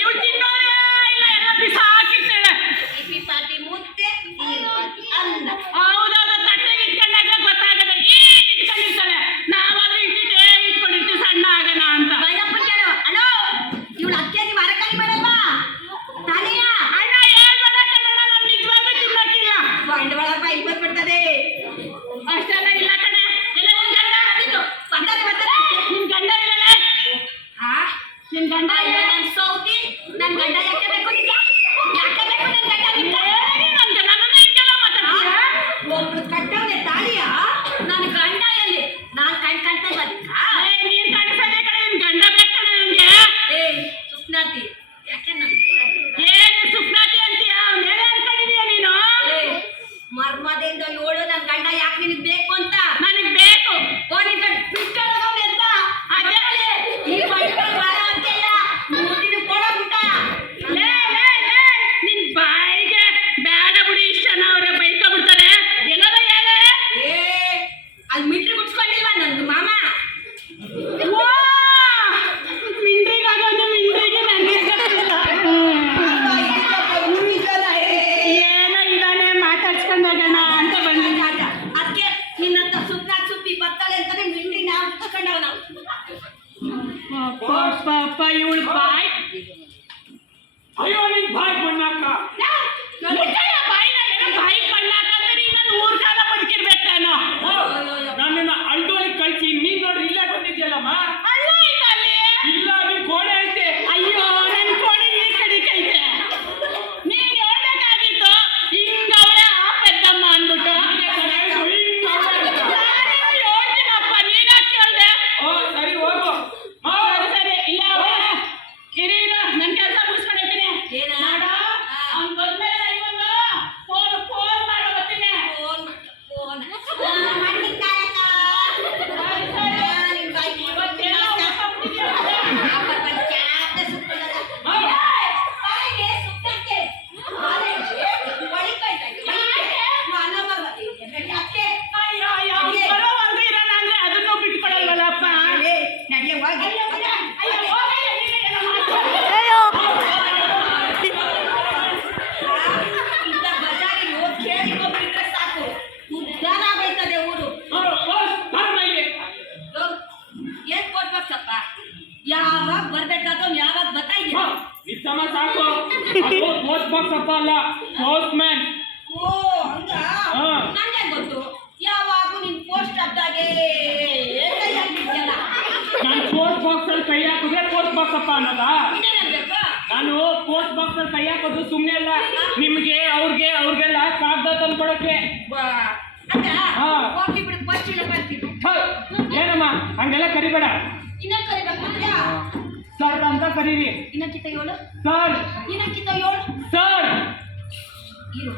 ಇವ್ಳು ತಿನ್ನೋದೇ ಇಲ್ಲ, ಎಲ್ಲ ಬಿಸಾಕಿರ್ತಾಳೆ. ಈ ಪಾಟಿ ಮುದ್ದೆ, ಈ ಪಾಟಿ ಅನ್ನ. ಹೌದೌದು, ತಟ್ಟೆಗೆ ಇಟ್ಕೊಂಡಾಗ ಗೊತ್ತಾಗದೆ ಈಗ ಇಟ್ಕೊಂಡಿರ್ತಾಳೆ. ನಾವಾದ್ರೂ ಇಟ್ಕೊಂಡಿರ್ತೀವಿ ಸಣ್ಣ ಆಗಣ ಅಂತ. ಭೈರಪ್ಪ ಕೇಳು, ಅಲೋ ಇವಳು ಅಕ್ಕಿಯಾಗಿ ಮಾರಕಾಯಿ ಮಾಡಲ್ವಾ ತಾನೆಯ? ಅಣ್ಣ ಹೇಳ್ಬೇಡ ಕಣಣ್ಣ, ನಾನು ನಿಜವಾಗ್ಲೂ ತಿನ್ನಕ್ಕಿಲ್ಲ. ಬಂಡವಾಳ ಬಾಯಿ ಬಂದ್ಬಿಡ್ತದೆ. ಅಷ್ಟೆಲ್ಲ ಇಲ್ಲ ಕಣೆ. ಎಲ್ಲ ನಿನ್ ಗಂಡ ನಿನ್ ಗಂಡ ಇಲ್ಲಲೇ? ನಿನ್ ಗಂಡ ಇಲ್ಲ? ನನ್ ಸೌತಿ ನನ್ ಗಂಡ ಯಾಕೆ ಬೇಕು ನಿಂಗೆ? ಯಾಕೆ ಬೇಕು ನನ್ ಗಂಡ ನಿಂಗೆ? ನನ್ಗೆ ನನ್ನನ್ನ ಹಿಂಗೆಲ್ಲ ಮಾತಾಡ್ತೀಯ? ಒಬ್ರು ಕಟ್ಟವ್ನೆ ತಾಳಿಯ, ನನ್ ಗಂಡ ಎಲ್ಲಿ? ನಾನ್ ಕಾಣ್ತಾ ಇದ್ದ ನೀನ್ ಕಾಣಿಸೋದೇ ಕಣೆ, ನಿನ್ ಗಂಡ ಬೇಕು ಕಣೆ ನನ್ಗೆ. ಏ ಸುಪ್ನಾತಿ, ಯಾಕೆ ನನ್ ಗಂಡ? ಏನು ಸುಪ್ನಾತಿ ಅಂತೀಯ? ಮೇಲೆ ಅನ್ಕೊಂಡಿದೀಯ ನೀನು? ಮರ್ಮದಿಂದ ಏಳು ನನ್ ಗಂಡ ಯಾಕೆ ನಿನಗ್ ಬೇಕು ಅಂತ? ನನಗ್ ಬೇಕು. ಓ ನಿನ್ ಗಂಡ ಬಿಟ್ಟೋಗವ್ನೆ ಅಂತ. ಅದೇ ಈ ಬಂಡವಾಳ ಬಾಳ ಅಂತೆಲ್ಲ ಮೂತಿನ ಕೊಡಬಿಟ್ಟ. ಲೇ ಲೇ ಲೇ, ನಿನ್ ಬಾಯಿಗೆ ಬೇಡ ಬಿಡಿ, ಇಷ್ಟನ ಅವ್ರೆ ಬೈಕೊಂಡ್ಬಿಡ್ತಾರೆ. ಏನಾರ ಹೇಳೆ. ಏ ಅಲ್ಲಿ ಮಿಟ್ರಿ ಗುಡ್ಸ್ಕೊಂಡಿಲ್ವಾ ನಂದು ಮಾಮ? ವಾ, ಮಿಂಡ್ರಿಗಾಗೋದು ಮಿಂಡ್ರಿಗೆ ನನಗೆ ಗೊತ್ತಿಲ್ಲ. ಏನೋ ಇದಾನೆ ಮಾತಾಡ್ಸ್ಕೊಂಡು ಹೋಗೋಣ ಅಂತ ಬಂದಿದ್ದ. ಅದಕ್ಕೆ ನಿನ್ನಂತ ಸುಪ್ಪಿ ಬತ್ತಾಳೆ ಅಂತಾನೆ ಮಿಟ್ರಿ ನಾವು ಗುಡ್ಸ್ಕೊಂಡವ ನಾವು. ಪಾಪ ಇವಳು ಬಾಯ್. ಅಯ್ಯೋ ನಿನ್ ಬಾಯ್ ಮಣ್ಣಾಕ. ಬಾಯಿನ ಏನೋ ಬಾಯಿ ಕಣ್ಣಾಕಂದ್ರೆ ನಾನು 100 ಕಾಲ ಬದುಕಿರ್ಬೇಕು ನಾನು. ನನ್ನನ್ನ ಅಳ್ದೋಳಿ ಕಳ್ಸಿ ನೀನ್ ನೋಡ್ರಿ ಇಲ್ಲೇ ಬಂದಿದ್ಯಲ್ಲಮ್ಮ. ಅಲ್ಲ ಇಲ್ಲ ಅಲ್ಲಿ. ಇಲ್ಲ ನಿನ್ ಕೋಣೆ ಐತೆ. ಅಯ್ಯೋ ನನ್ ಕೋಣೆ ಈ ಕಡಿಕೈತೆ. ನೀನ್ ಹೇಳ್ಬೇಕಾಗಿತ್ತು ಹಿಂಗವಳೆ ಆ ಪೆದ್ದಮ್ಮ ಅಂದ್ಬಿಟ್ಟು. ನಾನೇನು ಹೇಳ್ತೀನಪ್ಪ, ನೀನಾಕ್ ಕೇಳ್ದೆ? ಓ ಸರಿ ಹೋಗು. ಸರಿ ಇಲ್ಲ ಇರಿ ನನ್ ಕೆಲಸ ಮುಗಿಸ್ಕೊಂಡೈತೀನಿ. ಏನ? ನೋಡು, ಅವ್ನ್ ಬಂದ್ಮೇಲೆ ಇವನು ಫೋನ್ ಮಾಡೋ ಬರ್ತೀನಿ. ಮಾಡ್ತೀನಿ ಕಾಯಕ. ನಿನ್ ಬಾಯಿ ಇವತ್ತೇನೋ ಹೊಸ್ಕೊಂಡ್ಬಿಟ್ಟಿದ್ಯಾ? ಚಾಪೆ ಸುಟ್ಕೊಂಡದ. ಬಾಯಿಗೆ ಸುಟ್ಟಕ್ಕೆ. ಅಕ್ಕೆ ಅಯ್ಯೋ ಅಯ್ಯೋ, ಬರೋವರೆಗೂ ಇರೋಣ ಅಂದ್ರೆ ಅದನ್ನೂ ಬಿಟ್ಕೊಡಲ್ವಲ್ಲಪ್ಪ. ನಡಿಯ ಹೋಗಿ. ಅಯ್ಯೋ ಹೋಗಯ್ಯ, ನೀನೇ ಏನೋ ಮಾಡ್ಕೊ. ಇಂಥ ಬಜಾರಿಗೆ ಹೋಗಿ ಕೇಳಿಕೊಂಡ್ಬಿಟ್ರೆ ಸಾಕು, ಉದ್ಧಾರ ಆಗೋಯ್ತದೆ ಊರು. ಏನ್ ಕೊಟ್ಬೇಕಪ್ಪ? ಯಾವಾಗ ಬರ್ಬೇಕಾದವ್ ಯಾವಾಗ ಬರ್ತಾ ಇದೀಯ? ನಿತ್ತಮ್ಮ ಸಾಕು. ಪೋಸ್ಟ್ ಬಾಕ್ಸ್ ಅಪ್ಪ ಅಲ್ಲ, ಪೋಸ್ಟ್ ಮ್ಯಾನ್. ಓ ಹಂಗ? ನಂಗೆ ಗೊತ್ತು, ಯಾವಾಗೂ ನಿನ್ ಪೋಸ್ಟ್ ಹಬ್ದಾಗೆ ಕೈ ಹಾಕ್ತಿದ್ಯಲ್ಲ. ನಾನು ಪೋಸ್ಟ್ ಬಾಕ್ಸ್ ಅಲ್ಲಿ ಕೈ ಹಾಕಿದ್ರೆ ಪೋಸ್ಟ್ ಬಾಕ್ಸ್ ಅಪ್ಪ ಅನ್ನೋದಾ? ಇನ್ನೇನ್ಬೇಕು? ನಾನು ಪೋಸ್ಟ್ ಬಾಕ್ಸ್ ಅಲ್ಲಿ ಕೈ ಹಾಕೋದು ಸುಮ್ಮನೆ ಅಲ್ಲ, ನಿಮ್ಗೆ ಅವ್ರಿಗೆಲ್ಲ ಕಾಗದ ತಂದ್ಕೊಡಕ್ಕೆ. ಅಕ್ಕ ಹಾ. ಹೋಗಿ ಬಿಡು, ಫಸ್ಟ್ ಇಲ್ಲ ಬರ್ತೀನಿ. ಏನಮ್ಮ ಹಂಗೆಲ್ಲ ಕರಿಬೇಡ. ಇನ್ನೊಂದು ಕರಿಬೇಕಂದ್ಯಾ? ಸರ್ ಅಂತ ಕರೀರಿ. ಇನ್ನೊಂದು ಕಿತ್ತ ಏಳು, ಸರ್ ಇನ್ನೊಂದು ಕಿತ್ತ ಏಳು. ಸರ್ ಇರು